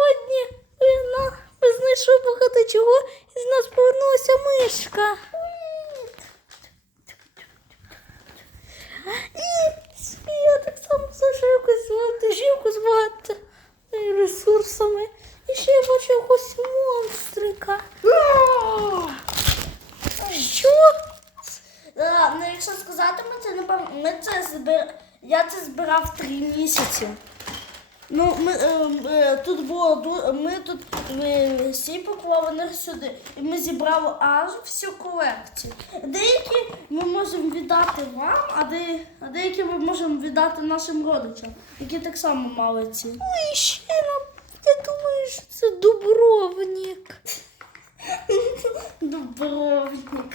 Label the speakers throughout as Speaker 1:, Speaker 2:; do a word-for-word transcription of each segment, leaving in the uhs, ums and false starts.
Speaker 1: сьогодні ми, на, ми знайшли багато чого і з нас повернулася мишка. І я так само знайшла якусь вантажівку з багато ресурсами. І ще я бачу якогось монстрика. Що?
Speaker 2: А, ну, якщо сказати, ми це напевно, ми це збир... я це збирав три місяці. Ну, ми, е, е, тут було, ду- ми тут е, всі поклали сюди, і ми зібрали аж всю колекцію. Деякі ми можемо віддати вам, а, де, а деякі ми можемо віддати нашим родичам, які так само мали ці.
Speaker 1: Ну і ще нам, я думаю, що це Дубровник.
Speaker 2: Дубровник.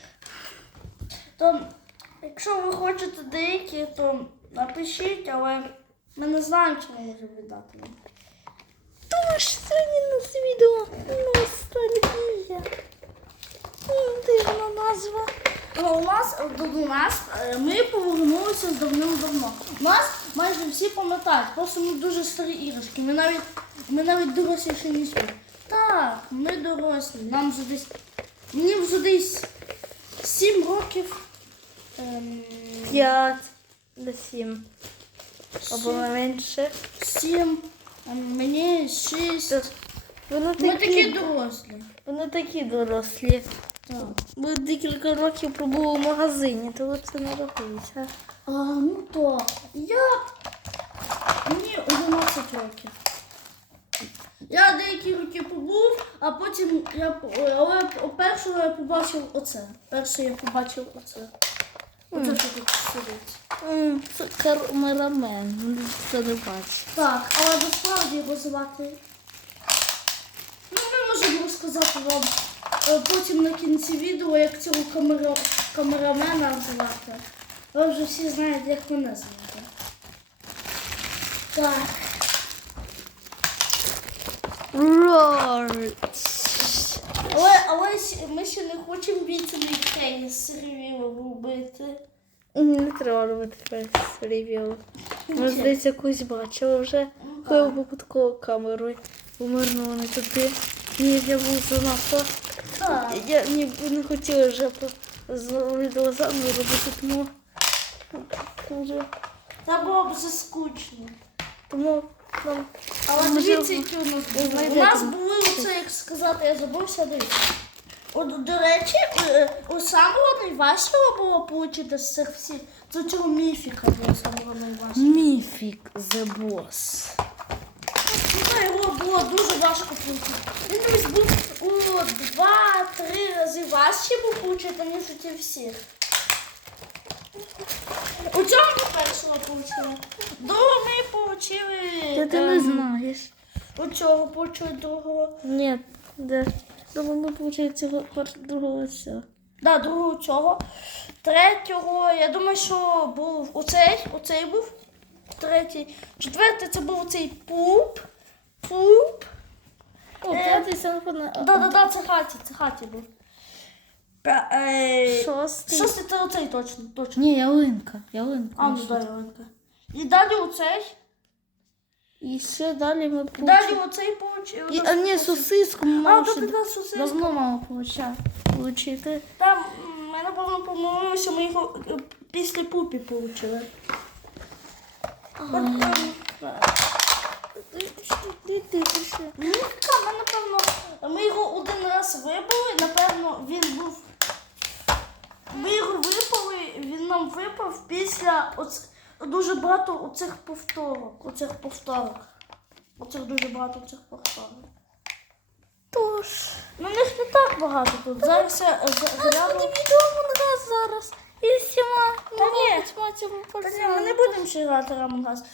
Speaker 2: То, якщо ви хочете деякі, то напишіть, але ми не знаємо, чи ми можемо віддати вам.
Speaker 1: Тому що сьогодні у нас відео ностальгія. М, Дивна назва.
Speaker 2: Ну, у нас, до нас, е, ми повернулися з давним-давно. У нас майже всі пам'ятають, просто ми дуже старі іграшки. Ми навіть, ми навіть доросліші, ніж ви. Так, ми дорослі. Нам вже десь, мені вже десь сім років. Ем,
Speaker 1: П'ять до сім. Або
Speaker 2: сім,
Speaker 1: менше.
Speaker 2: сім, ем, мені шість.
Speaker 1: Вони
Speaker 2: Ми
Speaker 1: такі,
Speaker 2: такі дорослі.
Speaker 1: вони такі дорослі.
Speaker 2: Так.
Speaker 1: Ми декілька років пробули в магазині, тому це не рахується.
Speaker 2: А, ну то, я, мені одинадцять років. Я деякі роки побув, а потім я, по- але першого я побачив оце. Перше я побачив оце. Оце, що тут сидить.
Speaker 1: М, Це камерамен, це не бачу.
Speaker 2: Так, але насправді його звати. Ну, ми можемо розказати вам е, потім на кінці відео, як цього камера, камерамена звати. Ви вже всі знаєте, як мене звати. Так.
Speaker 1: Роль.
Speaker 2: Але, але щ- ми ще не хочемо віцевий кейс ревіл робити.
Speaker 1: Не треба робити фейс ревіл. Ми, здається, якусь бачила вже, коли випадково камерою помирнула не туди. І я був занадто.
Speaker 2: Так.
Speaker 1: Я ні, не хотіла вже по з відео заново робити, тому дуже.
Speaker 2: Це було б вже скучно.
Speaker 1: Тому нам
Speaker 2: Але
Speaker 1: Може,
Speaker 2: дивіться, які у нас
Speaker 1: ви
Speaker 2: були. У
Speaker 1: знайдете.
Speaker 2: нас були оце, як сказати, я забувся, дивіться. От, до речі, е, у самого найважчого було отримати з цих всіх. Це цього міфіка було самого найважчого.
Speaker 1: Міфік The Boss.
Speaker 2: Ну, його було дуже важко отримати. Він десь був у два-три рази важче був отримати, ніж у ті всіх. У цьому ми першого отримали. Другого ми отримали.
Speaker 1: Та ти не знаєш.
Speaker 2: У цього почали другого.
Speaker 1: Ні, де? Думаю, ми получили цього пер- другого цього.
Speaker 2: Да, другого цього. Третього, я думаю, що був оцей, оцей був. Третій. Четвертий це був оцей пуп. Пуп.
Speaker 1: О,
Speaker 2: Е,
Speaker 1: п'ятий телефон.
Speaker 2: Да, да, да, це хаті, це хаті був. Пе- е,
Speaker 1: Шостий.
Speaker 2: Шостий це оцей точно, точно.
Speaker 1: Ні, ялинка. Ялинка.
Speaker 2: А, ну да, Іванка. І далі оцей.
Speaker 1: І ще далі ми
Speaker 2: І далі
Speaker 1: получили.
Speaker 2: оцей получив.
Speaker 1: І, а ні, сосиску ми
Speaker 2: А,
Speaker 1: мали
Speaker 2: да,
Speaker 1: ще
Speaker 2: да, да, сосиска.
Speaker 1: давно мало получа- получити.
Speaker 2: Там, м, ми, напевно, помилилися, ми його е, після пупі получили. От, ем, Міфіка, ми, напевно, ми його один раз вибили, напевно, він був. Ми його випали, він нам випав після оц... дуже багато оцих повторок. Оцих повторок. Оцих дуже багато цих повторок.
Speaker 1: Тож.
Speaker 2: Ну, них не так багато тут. Зараз я з- гляну.
Speaker 1: Невідомо нас зараз. І всіма
Speaker 2: Та ні.
Speaker 1: цьому
Speaker 2: Та ні, ми не будемо ще грати Рамонгас.